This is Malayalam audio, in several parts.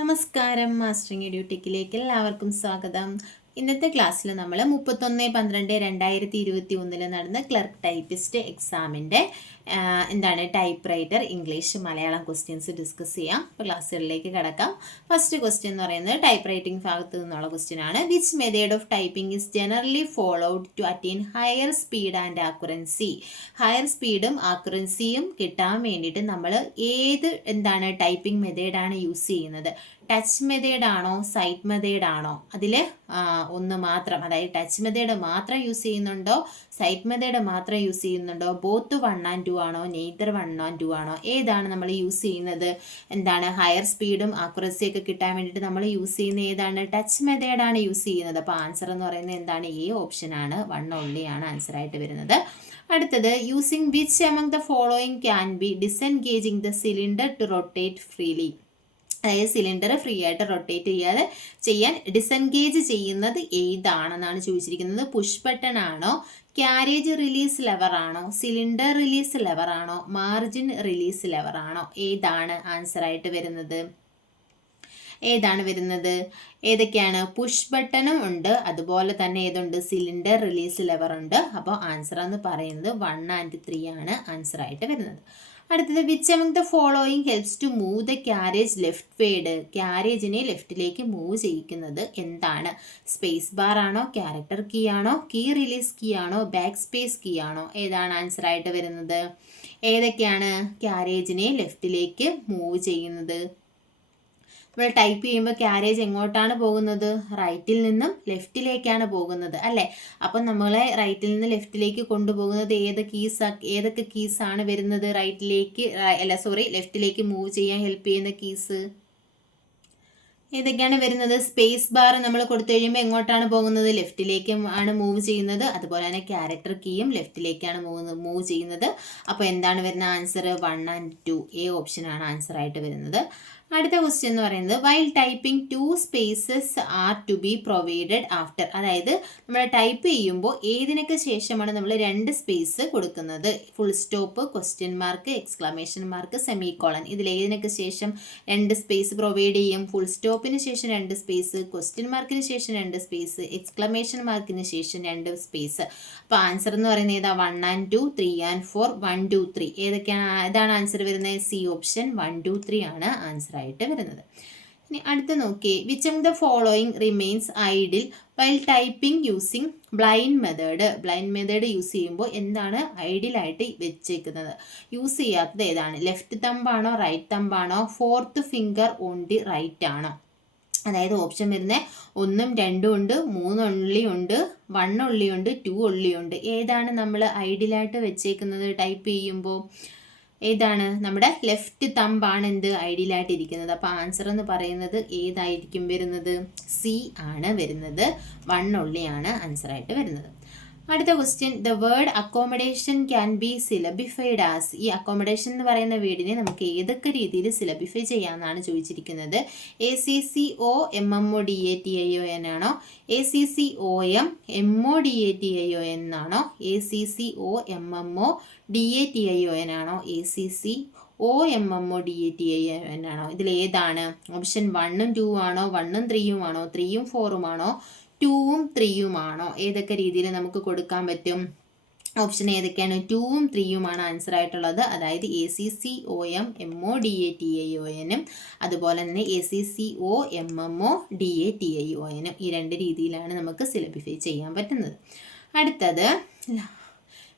നമസ്കാരം. മാസ്റ്ററിംഗ് ഡ്യൂട്ടിക്കിലേക്ക് എല്ലാവർക്കും സ്വാഗതം. ഇന്നത്തെ ക്ലാസ്സിൽ നമ്മൾ മുപ്പത്തൊന്ന് പന്ത്രണ്ട് രണ്ടായിരത്തി ഇരുപത്തി ഒന്നിൽ നടന്ന ക്ലർക്ക് ടൈപ്പിസ്റ്റ് എക്സാമിന്റെ എന്താണ് typewriter English Malayalam questions discuss ചെയ്യാം. അപ്പോൾ ക്ലാസ്സുകളിലേക്ക് കിടക്കാം. ഫസ്റ്റ് ക്വസ്റ്റ്യൻ എന്ന് പറയുന്നത് ടൈപ്പ് റൈറ്റിംഗ് ഭാഗത്ത് നിന്നുള്ള ക്വസ്റ്റ്യൻ ആണ്. Which method of typing is generally followed to attain higher speed and accuracy higher സ്പീഡും ആക്കുറൻസിയും കിട്ടാൻ വേണ്ടിയിട്ട് നമ്മൾ ഏത് എന്താണ് ടൈപ്പിംഗ് മെത്തേഡാണ് യൂസ് ചെയ്യുന്നത്? ടച്ച് മെത്തേഡ് ആണോ സൈറ്റ് മെത്തേഡ് ആണോ? അതിൽ ഒന്ന് മാത്രം അതായത് ടച്ച് മെത്തേഡ് മാത്രം യൂസ് ചെയ്യുന്നുണ്ടോ സൈറ്റ് മെത്തേഡ് മാത്രം യൂസ് ചെയ്യുന്നുണ്ടോ ബോത്ത് വൺ ആൻഡ് ടു ആണോ നെയ്തർ വൺ ആൻഡ് ടു ആണോ ഏതാണ് നമ്മൾ യൂസ് ചെയ്യുന്നത്? എന്താണ് ഹയർ സ്പീഡും ആക്കുറസി ഒക്കെ കിട്ടാൻ വേണ്ടിയിട്ട് നമ്മൾ യൂസ് ചെയ്യുന്ന ഏതാണ്? ടച്ച് മെത്തേഡാണ് യൂസ് ചെയ്യുന്നത്. അപ്പോൾ ആൻസർ എന്ന് പറയുന്നത് എന്താണ്? എ ആണ്. വൺ ഓൺലി ആണ് ആൻസർ ആയിട്ട് വരുന്നത്. അടുത്തത് using which among the following can be disengaging the cylinder to rotate freely അതായത് സിലിണ്ടർ ഫ്രീ ആയിട്ട് റൊട്ടേറ്റ് ചെയ്യാതെ ചെയ്യാൻ ഡിസെൻഗേജ് ചെയ്യുന്നത് ഏതാണെന്നാണ് ചോദിച്ചിരിക്കുന്നത്. പുഷ് ബട്ടൺ ആണോ? ക്യാരേജ് റിലീസ് ലെവർ ആണോ? സിലിണ്ടർ റിലീസ് ലെവർ ആണോ? മാർജിൻ റിലീസ് ലെവർ ആണോ? ഏതാണ് ആൻസർ ആയിട്ട് വരുന്നത്? ഏതാണ് വരുന്നത്? ഏതൊക്കെയാണ്? പുഷ് ബട്ടണും ഉണ്ട്. അതുപോലെ തന്നെ ഏതുണ്ട്? സിലിണ്ടർ റിലീസ് ലെവർ ഉണ്ട്. അപ്പോൾ ആൻസർ എന്ന് പറയുന്നത് വൺ ആൻഡ് ത്രീ ആണ് ആൻസർ ആയിട്ട് വരുന്നത്. അടുത്തത് which among the following helps to move the carriage leftward ക്യാരേജിനെ ലെഫ്റ്റിലേക്ക് മൂവ് ചെയ്യിക്കുന്നത് എന്താണ്? സ്പേസ് ബാർ ആണോ ക്യാരക്ടർ കീ ആണോ കീ റിലീസ് കീ ആണോ ബാക്ക് സ്പേസ് കീ ആണോ? ഏതാണ് ആൻസർ ആയിട്ട് വരുന്നത്? ഏതൊക്കെയാണ് ക്യാരേജിനെ ലെഫ്റ്റിലേക്ക് മൂവ് ചെയ്യുന്നത്? നമ്മൾ ടൈപ്പ് ചെയ്യുമ്പോൾ ക്യാരേജ് എങ്ങോട്ടാണ് പോകുന്നത്? റൈറ്റിൽ നിന്നും ലെഫ്റ്റിലേക്കാണ് പോകുന്നത് അല്ലേ? അപ്പം നമ്മളെ റൈറ്റിൽ നിന്ന് ലെഫ്റ്റിലേക്ക് കൊണ്ടുപോകുന്നത് ഏത് കീസ് ഏതൊക്കെ കീസാണ് വരുന്നത്? റൈറ്റിലേക്ക് അല്ല സോറി ലെഫ്റ്റിലേക്ക് മൂവ് ചെയ്യാൻ ഹെൽപ്പ് ചെയ്യുന്ന കീസ് ഏതൊക്കെയാണ് വരുന്നത്? സ്പേസ് ബാർ നമ്മൾ കൊടുത്തു കഴിയുമ്പോൾ എങ്ങോട്ടാണ് പോകുന്നത്? ലെഫ്റ്റിലേക്ക് ആണ് മൂവ് ചെയ്യുന്നത്. അതുപോലെ തന്നെ ക്യാരക്ടർ കീയും ലെഫ്റ്റിലേക്കാണ് മൂവ് മൂവ് ചെയ്യുന്നത്. അപ്പോൾ എന്താണ് വരുന്ന? Answer one and two A ഓപ്ഷനാണ് ആൻസർ ആയിട്ട് വരുന്നത്. അടുത്ത ക്വസ്റ്റ്യൻ എന്ന് പറയുന്നത് while typing two spaces are to be provided after അതായത് നമ്മൾ ടൈപ്പ് ചെയ്യുമ്പോൾ ഏതിനൊക്കെ ശേഷമാണ് നമ്മൾ രണ്ട് സ്പേസ് കൊടുക്കുന്നത്? Full stop question mark exclamation mark semicolon ഇതിൽ ഏതിനൊക്കെ ശേഷം രണ്ട് സ്പേസ് പ്രൊവൈഡ് ചെയ്യും? ഫുൾ സ്റ്റോപ്പിന് ശേഷം രണ്ട് സ്പേസ് ക്വസ്റ്റ്യൻ മാർക്കിന് ശേഷം രണ്ട് സ്പേസ് എക്സ്ക്ലമേഷൻ മാർക്കിന് ശേഷം രണ്ട് സ്പേസ് അപ്പോൾ ആൻസർ എന്ന് പറയുന്നത് ഏതാ? One and two three and four one two three ഏതൊക്കെയാണ് ഇതാണ് ആൻസർ വരുന്നത്? C option one two three ആണ് ആൻസർ ആയിട്ട് വരുന്നത്. ഇനി അടുത്ത് നോക്കി which among the following remains idle while typing using blind method blind method use ചെയ്യുമ്പോൾ എന്താണ് ഐഡിയലായിട്ട് വെച്ചേക്കുന്നത്? യൂസ് ചെയ്യാത്തത് ഏതാണ്? ലെഫ്റ്റ് തമ്പാണോ റൈറ്റ് തമ്പാണോ ഫോർത്ത് ഫിംഗർ ഓൺ റൈറ്റ് ആണോ? അതായത് ഓപ്ഷൻ വരുന്നത് ഒന്നും രണ്ടും ഉണ്ട് മൂന്ന് ഉള്ളി ഉണ്ട് വൺ ഉള്ളി ഉണ്ട് ടു ഉള്ളി ഉണ്ട്. ഏതാണ് നമ്മൾ ഐഡിയലായിട്ട് വെച്ചേക്കുന്നത്? ടൈപ്പ് ചെയ്യുമ്പോൾ ഏതാണ്? നമ്മുടെ ലെഫ്റ്റ് തമ്പാണ് എന്ത്? ഐഡിയലായിട്ട് ഇരിക്കുന്നത് അപ്പോൾ ആൻസർ എന്ന് പറയുന്നത് ഏതായിരിക്കും വരുന്നത്? സി ആണ് വരുന്നത്. വൺ ഉള്ളിയാണ് ആൻസറായിട്ട് വരുന്നത്. അടുത്ത question the word accommodation can be syllabified as ഈ അക്കോമഡേഷൻ എന്ന് പറയുന്ന വേർഡിനെ നമുക്ക് ഏതൊക്കെ രീതിയിൽ സിലബിഫൈ ചെയ്യാമെന്നാണ് ചോദിച്ചിരിക്കുന്നത്. A C C O M M O D A T I O N ആണോ? A C C O M M O D A T I O N ആണോ? A C C O M M O D A T I O N ആണോ? A C C O M M O D A T I N ആണോ? ഇതിൽ ഏതാണ്? ഓപ്ഷൻ വണ്ണും ടു ആണോ? വണ്ണും ത്രീയും ആണോ? ത്രീയും ഫോറും ആണോ? ടൂവും ത്രീയുമാണോ ഏതൊക്കെ രീതിയിൽ നമുക്ക് കൊടുക്കാൻ പറ്റും? ഓപ്ഷൻ ഏതൊക്കെയാണ്? ടൂവും ത്രീയുമാണ് ആൻസർ ആയിട്ടുള്ളത്. അതായത് A C C O M M O D A T I O എനും അതുപോലെ തന്നെ A C C O M M O D A T I O എനും ഈ രണ്ട് രീതിയിലാണ് നമുക്ക് സിലബിഫൈ ചെയ്യാൻ പറ്റുന്നത്. അടുത്തത്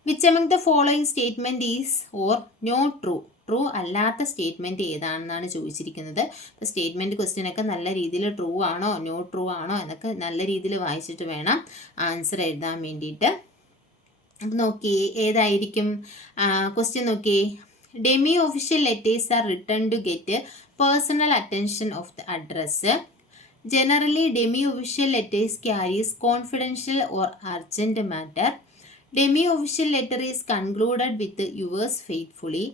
which among the following statement is or no true true അല്ലാത്ത സ്റ്റേറ്റ്മെന്റ് ഏതാണെന്നാണ് ചോദിച്ചിരിക്കുന്നത്. അപ്പോൾ സ്റ്റേറ്റ്മെന്റ് ക്വസ്റ്റ്യൻ ഒക്കെ നല്ല രീതിയിൽ ട്രൂ ആണോ നോ ട്രൂ ആണോ എന്നൊക്കെ നല്ല രീതിയിൽ വായിച്ചിട്ട് വേണം ആൻസർ എഴുതാൻ വേണ്ടിയിട്ട്. അപ്പം നോക്കി ഏതായിരിക്കും? ക്വസ്റ്റ്യൻ നോക്കിയേ. Demi official letters are return to get personal attention of the address generally demi official letters carries confidential or urgent matter demi official letter is concluded with yours faithfully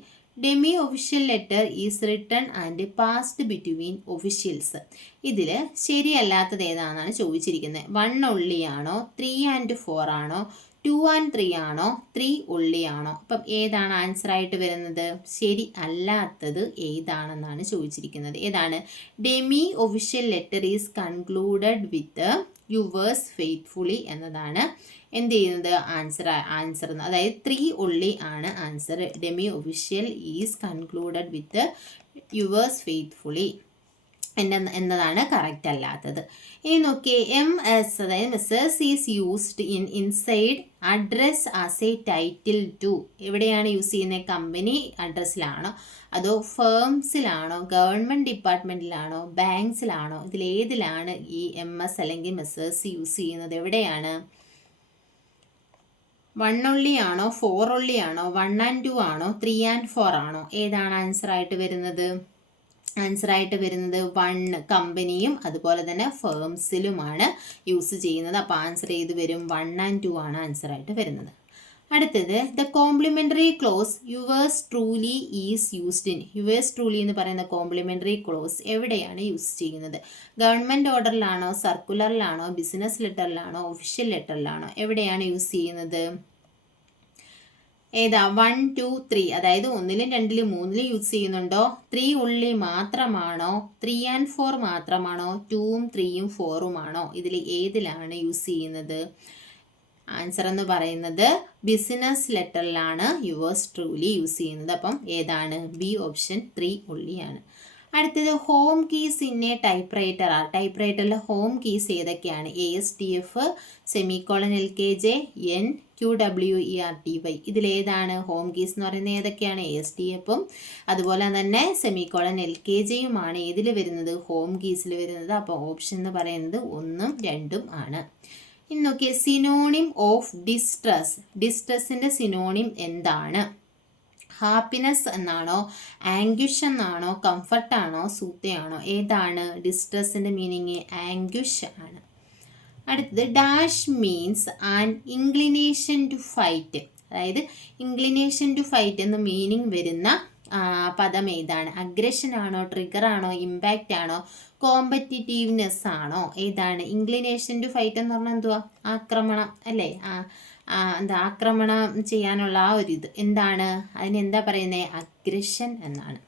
demi official letter is return and passed between officials ഇതിൽ ശരിയല്ലാത്തത് ഏതാണെന്നാണ് ചോദിച്ചിരിക്കുന്നത്. വൺ ഒള്ളി ആണോ ത്രീ ആൻഡ് ഫോർ ആണോ? ടു ആൻഡ് ത്രീ ആണോ? ത്രീ ഉള്ളി ആണോ അപ്പം ഏതാണ് ആൻസർ ആയിട്ട് വരുന്നത്? ശരി അല്ലാത്തത് ഏതാണെന്നാണ് ചോദിച്ചിരിക്കുന്നത്. ഏതാണ്? Demi official letter is concluded with yours faithfully എന്നതാണ് എന്ത് ചെയ്യുന്നത്? ആൻസർ ആൻസർ അതായത് ത്രീ ഉള്ളി ആണ് answer demi official is concluded with yours faithfully എന്ന എന്നതാണ് കറക്റ്റ് അല്ലാത്തത്. ഇനി നോക്കിയേ എം എസ് അതായത് Mrs is used in inside address as a title to എവിടെയാണ് യൂസ് ചെയ്യുന്നത്? കമ്പനി അഡ്രസ്സിലാണോ അതോ ഫേംസിലാണോ ഗവൺമെന്റ് ഡിപ്പാർട്ട്മെന്റിലാണോ ബാങ്ക്സിലാണോ ഇതിലേതിലാണ് ഈ എം എസ് അല്ലെങ്കിൽ മിസ്സേഴ്സ് യൂസ് ചെയ്യുന്നത്? എവിടെയാണ്? വൺ ഒള്ളി ആണോ? ഫോർ ഒള്ളി ആണോ? വൺ ആൻഡ് ടു ആണോ? ത്രീ ആൻഡ് ഫോർ ആണോ? ഏതാണ് ആൻസർ ആയിട്ട് വരുന്നത്? ആൻസർ ആയിട്ട് വരുന്നത് വൺ കമ്പനിയും അതുപോലെ തന്നെ ഫേംസിലുമാണ് യൂസ് ചെയ്യുന്നത്. അപ്പോൾ ആൻസർ ചെയ്ത് വരും വൺ ആൻഡ് ടു ആണ് ആൻസർ ആയിട്ട് വരുന്നത്. അടുത്തത് the complimentary close yours truly is used in yours truly എന്ന് പറയുന്ന കോംപ്ലിമെന്ററി ക്ലോസ് എവിടെയാണ് യൂസ് ചെയ്യുന്നത്? ഗവൺമെന്റ് ഓർഡറിലാണോ സർക്കുലറിലാണോ ബിസിനസ് ലെറ്ററിലാണോ ഒഫീഷ്യൽ ലെറ്ററിലാണോ എവിടെയാണ് യൂസ് ചെയ്യുന്നത്? ഏതാ? വൺ ടു ത്രീ അതായത് ഒന്നിലും രണ്ടിലും മൂന്നിലും യൂസ് ചെയ്യുന്നുണ്ടോ? ത്രീ ഉള്ളി മാത്രമാണോ? ത്രീ ആൻഡ് ഫോർ മാത്രമാണോ? ടൂവും ത്രീയും ഫോറുമാണോ ഇതിൽ ഏതിലാണ് യൂസ് ചെയ്യുന്നത്? ആൻസർ എന്ന് പറയുന്നത് ബിസിനസ് ലെറ്ററിലാണ് യുവേഴ്സ് ട്രൂലി യൂസ് ചെയ്യുന്നത്. അപ്പം ഏതാണ്? ബി ഓപ്ഷൻ ത്രീ ഉള്ളിയാണ്. അടുത്തത് home keys in a typewriter ആ ടൈപ്പ് റൈറ്ററിലെ ഹോം കീസ് ഏതൊക്കെയാണ്? A S T F semicolon L K J N Q W E R T Y ഇതിലേതാണ് ഹോം കീസ് എന്ന് പറയുന്നത് ഏതൊക്കെയാണ്? എസ് ടി എഫും അതുപോലെ തന്നെ സെമിക്കോളൻ എൽ കെ ജിയുമാണ് ഏതിൽ വരുന്നത്? ഹോം കീസിൽ വരുന്നത്. അപ്പോൾ ഓപ്ഷൻ എന്ന് പറയുന്നത് ഒന്നും രണ്ടും ആണ്. ഇനി നോക്കിയ സിനോണിം ഓഫ് ഡിസ്ട്രസ് ഡിസ്ട്രസിന്റെ സിനോണിം എന്താണ്? ഹാപ്പിനെസ് എന്നാണോ? ആംഗ്യുഷ് എന്നാണോ? കംഫർട്ടാണോ സൂത്തയാണോ ഏതാണ്? ഡിസ്ട്രസിന്റെ മീനിങ് ആംഗ്യുഷ് ആണ്. അടുത്തത് dash means an inclination to fight അതായത് ഇൻക്ലിനേഷൻ ടു ഫൈറ്റ് എന്ന മീനിങ് വരുന്ന പദം ഏതാണ്? അഗ്രഷൻ ആണോ ട്രിഗർ ആണോ ഇമ്പാക്റ്റ് ആണോ കോമ്പറ്റിറ്റീവ്നെസ് ആണോ ഏതാണ്? ഇൻക്ലിനേഷൻ ടു ഫൈറ്റ് എന്ന് പറഞ്ഞാൽ എന്തുവാ? ആക്രമണം അല്ലേ? എന്താ ആക്രമണം ചെയ്യാനുള്ള ആ ഒരു ഇത്. എന്താണ്? അതിനെന്താ പറയുന്നത് അഗ്രഷൻ എന്നാണ്.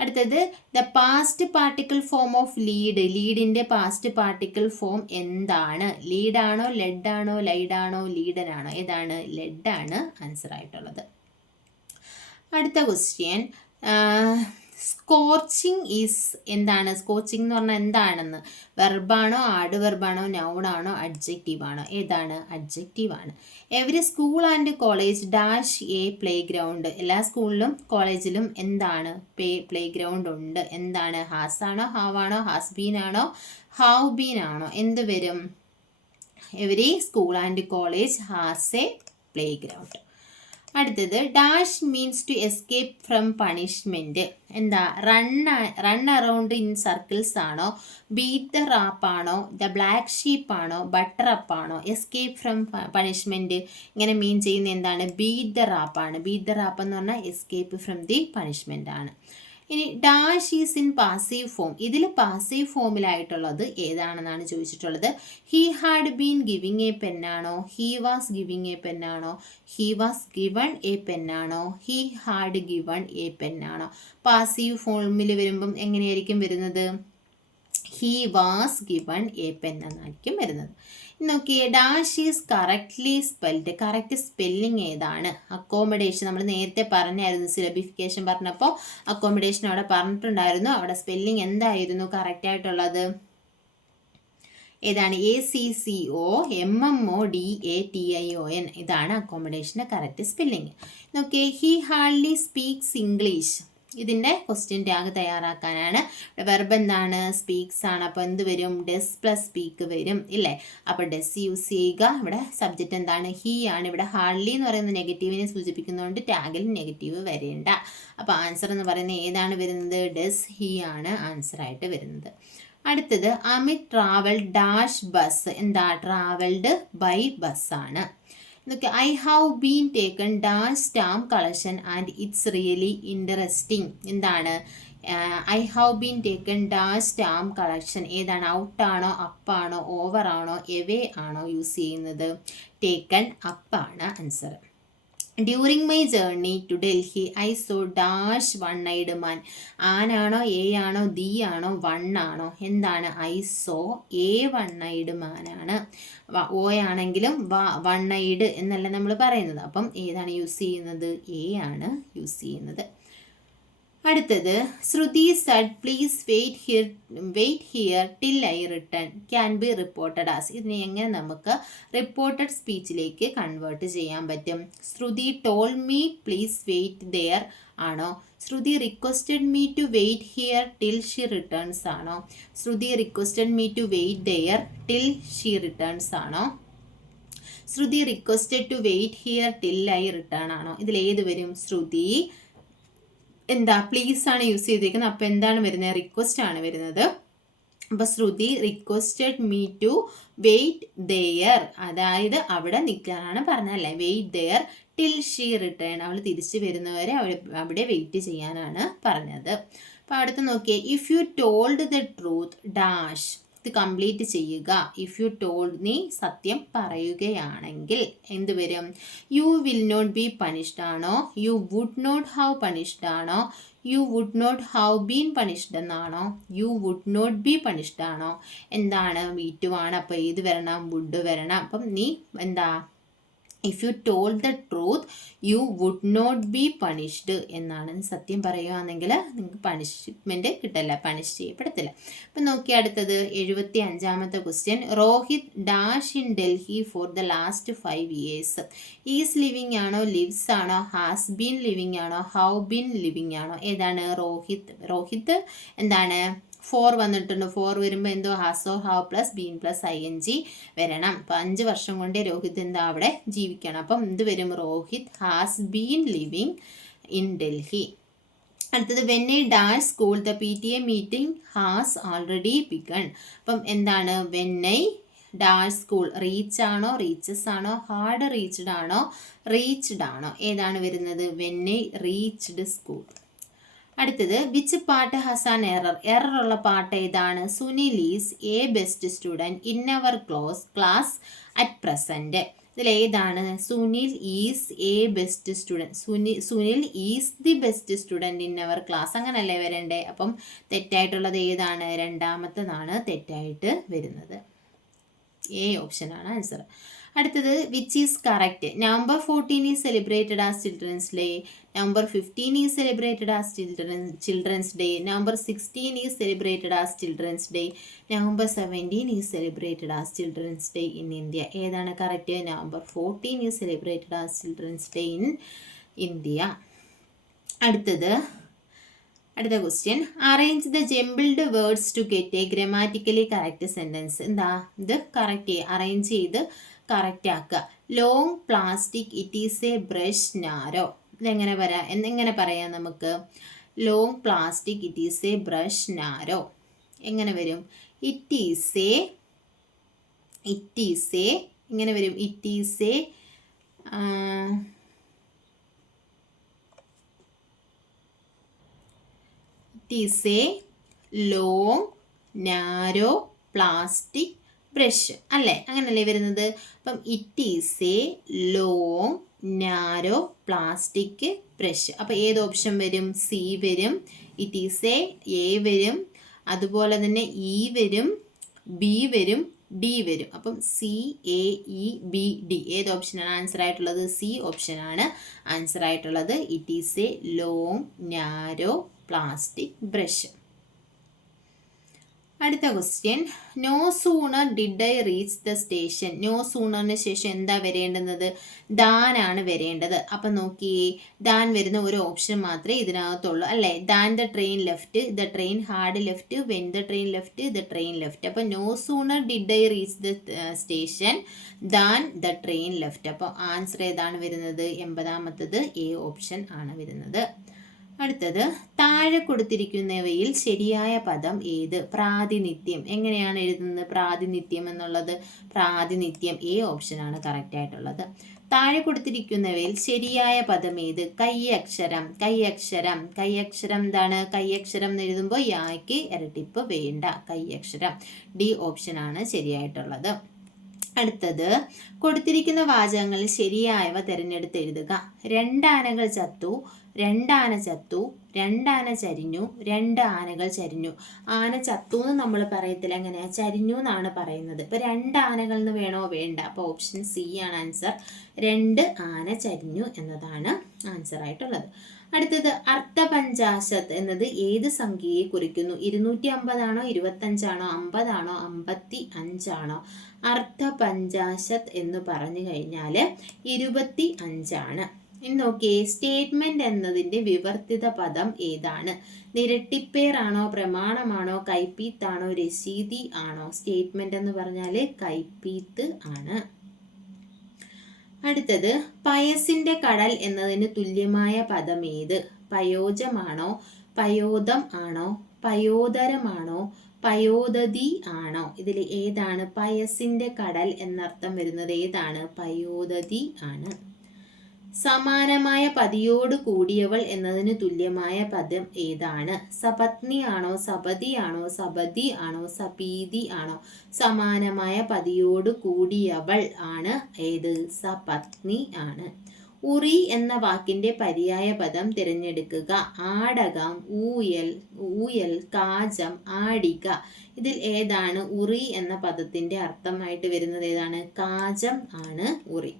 അടുത്തത് the past participle form of lead ലീഡിന്റെ past particle form എന്താണ്? ലീഡാണോ ലെഡാണോ ലൈഡാണോ ലീഡനാണോ ഏതാണ്? ലെഡാണ് ആൻസർ ആയിട്ടുള്ളത്. അടുത്ത ക്വസ്റ്റ്യൻ സ്കോച്ചിങ് ഈസ് എന്താണ്? സ്കോച്ചിങ് എന്ന് പറഞ്ഞാൽ എന്താണെന്ന്? വെർബാണോ ആഡ് വെർബാണോ നൗണാണോ അഡ്ജക്റ്റീവ് ആണോ ഏതാണ്? അഡ്ജക്റ്റീവ് ആണ് every school and college dash a playground എല്ലാ സ്കൂളിലും കോളേജിലും എന്താണ്? പ്ലേ പ്ലേ ഗ്രൗണ്ട് ഉണ്ട്. എന്താണ്? ഹാസാണോ ഹാവാണോ ഹാസ്ബീൻ ആണോ ഹാവ് ബീൻ ആണോ? എന്ത് വരും? Every school and college has a playground അടുത്തത് dash means to escape from punishment എന്താ run run around in circles ആണോ ബീറ്റ് ദ റാപ്പ് ആണോ ദ ബ്ലാക്ക് ഷീപ്പ് ആണോ ബട്ടർ അപ്പ് ആണോ എസ്കേപ്പ് ഫ്രം പണിഷ്മെന്റ് ഇങ്ങനെ മീൻ ചെയ്യുന്ന എന്താണ് ബീറ്റ് ദ ആണ്. ബീറ്റ് ദ റാപ്പ് എന്ന് പറഞ്ഞാൽ എസ്കേപ്പ് ഫ്രം ദി പണിഷ്മെന്റ് ആണ്. ഇനി dash is in passive form ഇതിൽ പാസീവ് ഫോമിലായിട്ടുള്ളത് ഏതാണെന്നാണ് ചോദിച്ചിട്ടുള്ളത്? He had been giving a പെന്നാണോ he was giving a പെന്നാണോ ഹി വാസ് ഗിവൺ എ പെന്നാണോ ഹി ഹാഡ് ഗിവൺ എ പെന്നാണോ പാസീവ് ഫോമിൽ വരുമ്പം എങ്ങനെയായിരിക്കും വരുന്നത്? He was given a pen എന്നായിരിക്കും വരുന്നത്. നോക്കിയേ dash is correctly spelled correct spelling ഏതാണ്? അക്കോമഡേഷൻ നമ്മൾ നേരത്തെ പറഞ്ഞായിരുന്നു സിലബിഫിക്കേഷൻ പറഞ്ഞപ്പോൾ അക്കോമഡേഷൻ അവിടെ പറഞ്ഞിട്ടുണ്ടായിരുന്നു. അവിടെ സ്പെല്ലിംഗ് എന്തായിരുന്നു? കറക്റ്റ് ആയിട്ടുള്ളത്? ഏതാണ്? A C C O M M O D A T I O N ഇതാണ് അക്കോമഡേഷന്റെ കറക്റ്റ് സ്പെല്ലിംഗ് നോക്കിയേ ഹി ഹാർഡ്ലി സ്പീക്സ് ഇംഗ്ലീഷ് ഇതിന്റെ ക്വസ്റ്റ്യൻ ടാഗ് തയ്യാറാക്കാനാണ്. വെർബ് എന്താണ്? സ്പീക്സ് ആണ്. അപ്പോൾ എന്ത് വരും? ഡെസ് പ്ലസ് സ്പീക്ക് വരും. ഇല്ലേ? അപ്പോൾ ഡെസ് യൂസ് ചെയ്യുക. ഇവിടെ സബ്ജക്റ്റ് എന്താണ്? ഹീ ആണ്. ഇവിടെ ഹാർഡ്ലി എന്ന് പറയുന്ന നെഗറ്റീവിനെ സൂചിപ്പിക്കുന്നതുകൊണ്ട് ടാഗിൽ നെഗറ്റീവ് വരേണ്ട. അപ്പോൾ ആൻസർ എന്ന് പറയുന്നത് ഏതാണ് വരുന്നത്? ഡെസ് ഹീ ആണ് ആൻസർ ആയിട്ട് വരുന്നത്. അടുത്തത് അമിത് ട്രാവൽ ഡാഷ് ബസ് എന്താ? ട്രാവൽഡ് ബൈ ബസ്സാണ് ഇതൊക്കെ I have been taken dance stamp collection and it's really interesting എന്താണ്? I have been taken dash stamp collection ഏതാണ്? ഔട്ടാണോ അപ്പാണോ ഓവറാണോ എവേ ആണോ? യൂസ് ചെയ്യുന്നത്? ടേക്കൺ അപ്പാണ് answer during my journey to Delhi I saw dash one eyed man ആനാണോ a ആണോ ദി ആണോ വൺ ആണോ എന്താണ് I saw a one eyed മാനാണ് ഓ ആണെങ്കിലും വൺ ഐഡ് എന്നല്ല നമ്മൾ പറയുന്നത്. അപ്പം ഏതാണ് യൂസ് ചെയ്യുന്നത്? എ ആണ് യൂസ് ചെയ്യുന്നത്. അടുത്തത് Shruti said please wait here wait here till I return can be reported as ഇതിനെ എങ്ങനെ നമുക്ക് റിപ്പോർട്ടഡ് സ്പീച്ചിലേക്ക് കൺവേർട്ട് ചെയ്യാൻ പറ്റും? Shruti told me please wait there ആണോ? Shruti requested me to wait here till she returns ആണോ? Shruti requested me to wait there till she returns ആണോ? Shruti requested to wait here till I return ആണോ? ഇതിൽ ഏത് വരും? ശ്രുതി എന്താ പ്ലീസ് ആണ് യൂസ് ചെയ്തിരിക്കുന്നത് അപ്പോൾ എന്താണ് വരുന്നത്? റിക്വസ്റ്റ് ആണ് വരുന്നത്. അപ്പോൾ Shruti requested me to wait there അതായത് അവിടെ നിൽക്കാനാണ് പറഞ്ഞല്ലേ wait there till she return അവൾ തിരിച്ചു വരുന്നവരെ അവൾ അവിടെ വെയിറ്റ് ചെയ്യാനാണ് പറഞ്ഞത്. അപ്പോൾ അടുത്ത് നോക്കിയേ. If you told the truth dash complete ചെയ്യുക. ഇഫ് യു ടോൾഡ് നീ സത്യം പറയുകയാണെങ്കിൽ എന്ത് വരും? You will not be punished ആണോ? You would not have punished ആണോ? You would not have been punished എന്നാണോ? You would not be punished ആണോ? എന്താണ്? വീട്ടുവാണ് അപ്പോൾ ഏത് വരണം? വുഡ് വരണം. അപ്പം നീ എന്താ if you told the truth you would not be punished എന്നാണ് സത്യം പറയുകയാണെങ്കിൽ നിങ്ങൾക്ക് പണിഷ്മെന്റ് കിട്ടില്ല പണിഷ് ചെയ്യപ്പെടത്തില്ല. അപ്പം നോക്കി അടുത്തത് എഴുപത്തി അഞ്ചാമത്തെ question Rohit dash in Delhi for the last five years is living ആണോ ലിവ്സ് ആണോ ഹാസ് ബീൻ ലിവിങ് ആണോ ഹൗ ബീൻ ലിവിങ് ആണോ? ഏതാണ്? റോഹിത് റോഹിത് എന്താണ്? ഫോർ വന്നിട്ടുണ്ട്. ഫോർ വരുമ്പോൾ എന്തോ ഹാസോ have plus been plus I N G വരണം. അപ്പം അഞ്ച് വർഷം കൊണ്ട് രോഹിത് എന്താ അവിടെ ജീവിക്കണം. അപ്പം എന്ത് വരും? Rohit has been living in Delhi അടുത്തത് when I dash school the P T A meeting has already begun അപ്പം എന്താണ്? When I dash school reach ആണോ? റീച്ചസ് ആണോ? ഹാർഡ് റീച്ച്ഡ് ആണോ? റീച്ച്ഡ് ആണോ? ഏതാണ് വരുന്നത്? വെൻ ഐ റീച്ച്ഡ് സ്കൂൾ അടുത്തത് which part has an error error ഉള്ള പാട്ട് ഏതാണ്? Sunil is a best student in our close class at present ഇതിൽ ഏതാണ്? Sunil is a best student Suni Sunil is the best student in our class അങ്ങനല്ലേ വരണ്ടേ? അപ്പം തെറ്റായിട്ടുള്ളത് ഏതാണ്? രണ്ടാമത്തതാണ് തെറ്റായിട്ട് വരുന്നത്. എ ഓപ്ഷനാണ് ആൻസർ അടുത്തത് which is correct November fourteen is celebrated as children's day November fifteen is celebrated as children children's day November sixteen is celebrated as children's day November seventeen is celebrated as children's day in India ഏതാണ് correct November fourteen is celebrated as children's day in India അടുത്തത് അടുത്ത question arrange the jumbled words to get a grammatically correct sentence എന്താ? ഇത് കറക്റ്റ് അറേഞ്ച് ചെയ്ത് കറക്റ്റ് ആക്കുക. Long plastic it is a brush narrow ഇതെങ്ങനെ വരാം എന്നെങ്ങനെ പറയാം നമുക്ക്? Long plastic it is a brush narrow എങ്ങനെ വരും? It is a it is a ഇങ്ങനെ വരും. It is a it is a long narrow plastic brush അല്ലേ? അങ്ങനല്ലേ വരുന്നത്? അപ്പം it is a long narrow plastic brush അപ്പോൾ ഏത് ഓപ്ഷൻ വരും? സി വരും ഇറ്റ് ഈസ് എ എ വരും അതുപോലെ തന്നെ ഇ വരും ബി വരും ഡി വരും. അപ്പം C A E B D ഏത് ഓപ്ഷനാണ് ആൻസർ ആയിട്ടുള്ളത്? സി ഓപ്ഷനാണ് ആൻസർ ആയിട്ടുള്ളത്. It is a long narrow plastic brush അടുത്ത question no sooner did I reach the station no സൂണറിന് ശേഷം എന്താ വരേണ്ടുന്നത്? ദാനാണ് വരേണ്ടത്. അപ്പം നോക്കി ദാൻ വരുന്ന ഒരു ഓപ്ഷൻ മാത്രമേ ഇതിനകത്തുള്ളൂ. അല്ലേ? Than the train left the train had left when the train left the train left അപ്പം no sooner did I reach the station than the train left അപ്പോൾ ആൻസർ ഏതാണ് വരുന്നത്? എൺപതാമത്തത് എ ഓപ്ഷൻ ആണ് വരുന്നത്. അടുത്തത് താഴെ കൊടുത്തിരിക്കുന്നവയിൽ ശരിയായ പദം ഏത്? പ്രാതിനിധ്യം. എങ്ങനെയാണ് എഴുതുന്നത് പ്രാതിനിധ്യം എന്നുള്ളത്? പ്രാതിനിധ്യം എ ഓപ്ഷനാണ് കറക്റ്റ് ആയിട്ടുള്ളത്. താഴെ കൊടുത്തിരിക്കുന്നവയിൽ ശരിയായ പദം ഏത്? കയ്യക്ഷരം കയ്യക്ഷരം കയ്യക്ഷരം എന്താണ്? കയ്യക്ഷരം എന്ന് എഴുതുമ്പോൾ യായ്ക്ക് ഇരട്ടിപ്പ് വേണ്ട. കയ്യക്ഷരം ഡി ഓപ്ഷനാണ് ശരിയായിട്ടുള്ളത്. അടുത്തത് കൊടുത്തിരിക്കുന്ന വാചകങ്ങളിൽ ശരിയായവ തിരഞ്ഞെടുത്ത് എഴുതുക. രണ്ടാനകൾ ചത്തു രണ്ടാന ചത്തു രണ്ടാന ചരിഞ്ഞു രണ്ട് ആനകൾ ചരിഞ്ഞു. ആന ചത്തു എന്ന് നമ്മൾ പറയത്തില്ല എങ്ങനെയാ? ചരിഞ്ഞു എന്നാണ് പറയുന്നത്. ഇപ്പൊ രണ്ട് ആനകൾ എന്ന് വേണോ? വേണ്ട. അപ്പൊ ഓപ്ഷൻ സി ആണ് ആൻസർ രണ്ട് ആന ചരിഞ്ഞു എന്നതാണ് ആൻസർ ആയിട്ടുള്ളത്. അടുത്തത് അർത്ഥപഞ്ചാശത് എന്നത് ഏത് സംഖ്യയെ കുറിക്കുന്നു? ഇരുന്നൂറ്റി അമ്പതാണോ ഇരുപത്തഞ്ചാണോ അമ്പതാണോ അമ്പത്തി അഞ്ചാണോ അർത്ഥപഞ്ചാശത് എന്ന് പറഞ്ഞു കഴിഞ്ഞാൽ ഇരുപത്തി അഞ്ചാണ് ഇനി നോക്കിയേ സ്റ്റേറ്റ്മെന്റ് എന്നതിന്റെ വിവർത്തിത പദം ഏതാണ്? നിരട്ടിപ്പേറാണോ പ്രമാണമാണോ കൈപ്പീത്താണോ രസീതി ആണോ? സ്റ്റേറ്റ്മെന്റ് എന്ന് പറഞ്ഞാൽ കൈപ്പീത്ത് ആണ്. അടുത്തത് പയസിന്റെ കടൽ എന്നതിന് തുല്യമായ പദം ഏത്? പയോജമാണോ പയോദം ആണോ പയോദരമാണോ പയോദതി ആണോ? ഇതിൽ ഏതാണ്? പയസിന്റെ കടൽ എന്നർത്ഥം വരുന്നത് ഏതാണ്? പയോദതി ആണ്. സമാനമായ പതിയോട് കൂടിയവൾ എന്നതിന് തുല്യമായ പദം ഏതാണ്? സപത്നി ആണോ സപതി ആണോ സപതി ആണോ സപീതി ആണോ? സമാനമായ പതിയോട് കൂടിയവൾ ആണ് ഏത്? സപത്നി ആണ്. ഉറി എന്ന വാക്കിന്റെ പര്യായ പദം തിരഞ്ഞെടുക്കുക. ആടകം ഊയൽ ഊയൽ കാജം ആടിക. ഇതിൽ ഏതാണ്? ഉറി എന്ന പദത്തിന്റെ അർത്ഥമായിട്ട് വരുന്നത് ഏതാണ്? കാജം ആണ് ഉറി.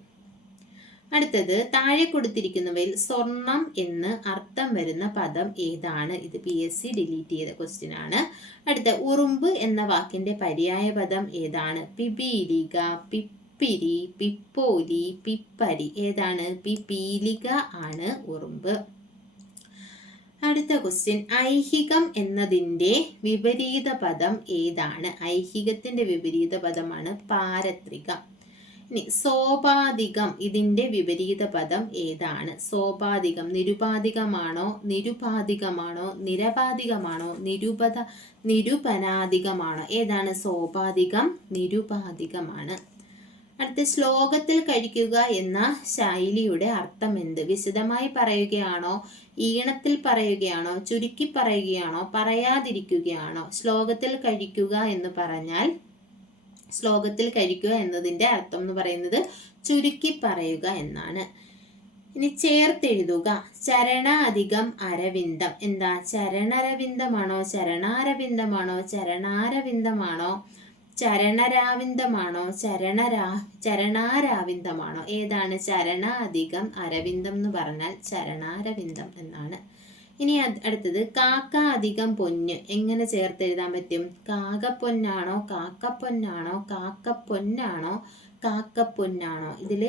അടുത്തത് താഴെ കൊടുത്തിരിക്കുന്നവയിൽ സ്വർണം എന്ന് അർത്ഥം വരുന്ന പദം ഏതാണ്? ഇത് പി എസ് സി ഡിലീറ്റ് ചെയ്ത ക്വസ്റ്റ്യൻ ആണ്. അടുത്ത ഉറുമ്പ് എന്ന വാക്കിന്റെ പര്യായ പദം ഏതാണ്? പിപീലിക പിപ്പിരി പിപ്പോലി പിപ്പരി. ഏതാണ്? പിപീലിക ആണ് ഉറുമ്പ്. അടുത്ത ക്വസ്റ്റ്യൻ ഐഹികം എന്നതിന്റെ വിപരീത പദം ഏതാണ്? ഐഹികത്തിന്റെ വിപരീത പദമാണ് പാരത്രികം. ഇനി സോപാധികം ഇതിന്റെ വിപരീത പദം ഏതാണ്? സോപാധികം നിരുപാധികമാണോ നിരുപാധികമാണോ നിരപാധികമാണോ നിരുപത നിരുപനാധികമാണോ? ഏതാണ്? സോപാധികം നിരുപാധികമാണ്. അടുത്ത ശ്ലോകത്തിൽ കഴിക്കുക എന്ന ശൈലിയുടെ അർത്ഥം എന്ത്? വിശദമായി പറയുകയാണോ ഈണത്തിൽ പറയുകയാണോ ചുരുക്കി പറയുകയാണോ പറയാതിരിക്കുകയാണോ? ശ്ലോകത്തിൽ കഴിക്കുക എന്ന് പറഞ്ഞാൽ ശ്ലോകത്തിൽ കഴിക്കുക എന്നതിന്റെ അർത്ഥം എന്ന് പറയുന്നത് ചുരുക്കി പറയുക എന്നാണ്. ഇനി ചേർത്തെഴുതുക. ചരണാധികം അരവിന്ദം. എന്താ? ചരണരവിന്ദമാണോ? ചരണാരവിന്ദമാണോ? ചരണാരവിന്ദമാണോ? ചരണരാവിന്ദമാണോ? ചരണരാ ചരണാരാവിന്ദമാണോ? ഏതാണ്? ചരണ അധികം അരവിന്ദം എന്ന് പറഞ്ഞാൽ ചരണാരവിന്ദം എന്നാണ്. ഇനി അടുത്തത് കാക്ക അധികം പൊന്ന്. എങ്ങനെ ചേർത്ത് എഴുതാൻ പറ്റും? കാകപ്പൊന്നാണോ കാക്കപ്പൊന്നാണോ കാക്കപ്പൊന്നാണോ കാക്കപ്പൊന്നാണോ ഇതിൽ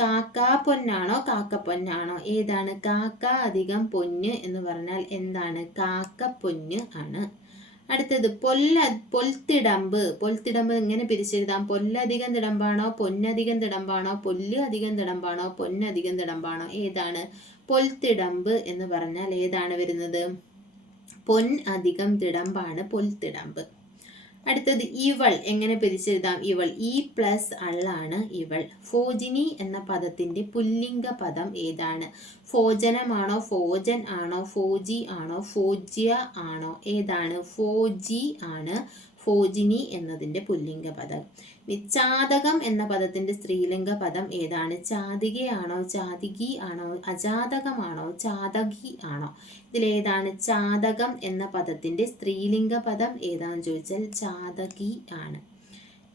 കാക്ക പൊന്നാണോ കാക്കപ്പൊന്നാണോ ഏതാണ്? കാക്ക അധികം പൊന്ന് എന്ന് പറഞ്ഞാൽ എന്താണ്? കാക്ക പൊന്ന് ആണ്. അടുത്തത് പൊല്ല പൊൽത്തിടമ്പ്. പൊൽത്തിടമ്പ് എങ്ങനെ പിരിച്ചെഴുതാം? പൊല്ലധികം തിടമ്പാണോ പൊന്നധികം തിടമ്പാണോ പൊല്ല് അധികം തിടമ്പാണോ പൊന്നധികം തിടമ്പാണോ? ഏതാണ്? പൊൽത്തിടമ്പ് എന്ന് പറഞ്ഞാൽ ഏതാണ് വരുന്നത്? പൊൻ അധികം തിടമ്പാണ് പൊൽത്തിടമ്പ്. അടുത്തത് ഇവൾ. എങ്ങനെ പിരിച്ചെഴുതാം? ഇവൾ. ഇ പ്ലസ് അള്ളാണ് ഇവൾ. ഫോജിനി എന്ന പദത്തിന്റെ പുല്ലിംഗ പദം ഏതാണ്? ഫോജനമാണോ ഫോജൻ ആണോ ഫോജി ആണോ ഫോജ്യ ആണോ? ഏതാണ്? ഫോജി ആണ് ഫോജിനി എന്നതിന്റെ പുല്ലിംഗ പദം. നിച്ചാതകം എന്ന പദത്തിന്റെ സ്ത്രീലിംഗ പദം ഏതാണ്? ചാതികയാണോ ചാതികി ആണോ? അജാതകമാണോ? ചാതകി ആണോ? ഇതിലേതാണ് ചാതകം എന്ന പദത്തിന്റെ സ്ത്രീലിംഗ പദം ഏതാണെന്ന് ചോദിച്ചാൽ ചാതകി ആണ്.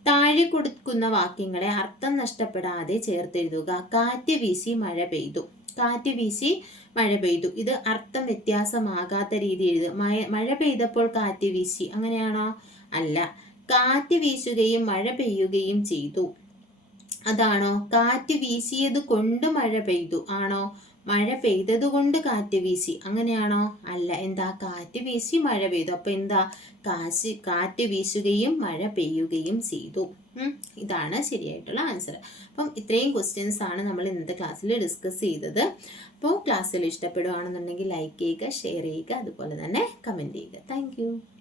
താഴെ കൊടുക്കുന്ന വാക്യങ്ങളെ അർത്ഥം നഷ്ടപ്പെടാതെ ചേർത്തെഴുതുക. കാറ്റ് വീശി മഴ പെയ്തു. കാറ്റ് വീശി മഴ പെയ്തു. ഇത് അർത്ഥം വ്യത്യാസമാകാത്ത രീതി എഴുതുക. മഴ പെയ്തപ്പോൾ കാറ്റ് വീശി. അങ്ങനെയാണോ? അല്ല. കാറ്റ് വീശുകയും മഴ പെയ്യുകയും ചെയ്തു. അതാണോ? കാറ്റ് വീശിയത് കൊണ്ട് മഴ പെയ്തു. ആണോ? മഴ പെയ്തത് കൊണ്ട് കാറ്റ് വീശി. അങ്ങനെയാണോ? അല്ല എന്താ? കാറ്റ് വീശി മഴ പെയ്തു. അപ്പൊ എന്താ? കാശ് കാറ്റ് വീശുകയും മഴ പെയ്യുകയും ചെയ്തു. ഇതാണ് ശരിയായിട്ടുള്ള ആൻസർ അപ്പം ഇത്രയും ക്വസ്റ്റ്യൻസ് ആണ് നമ്മൾ ഇന്നത്തെ ക്ലാസ്സിൽ ഡിസ്കസ് ചെയ്തത്. അപ്പോൾ ക്ലാസ്സിൽ ഇഷ്ടപ്പെടുകയാണെന്നുണ്ടെങ്കിൽ ലൈക്ക് ചെയ്യുക ഷെയർ ചെയ്യുക അതുപോലെ തന്നെ കമന്റ് ചെയ്യുക. താങ്ക്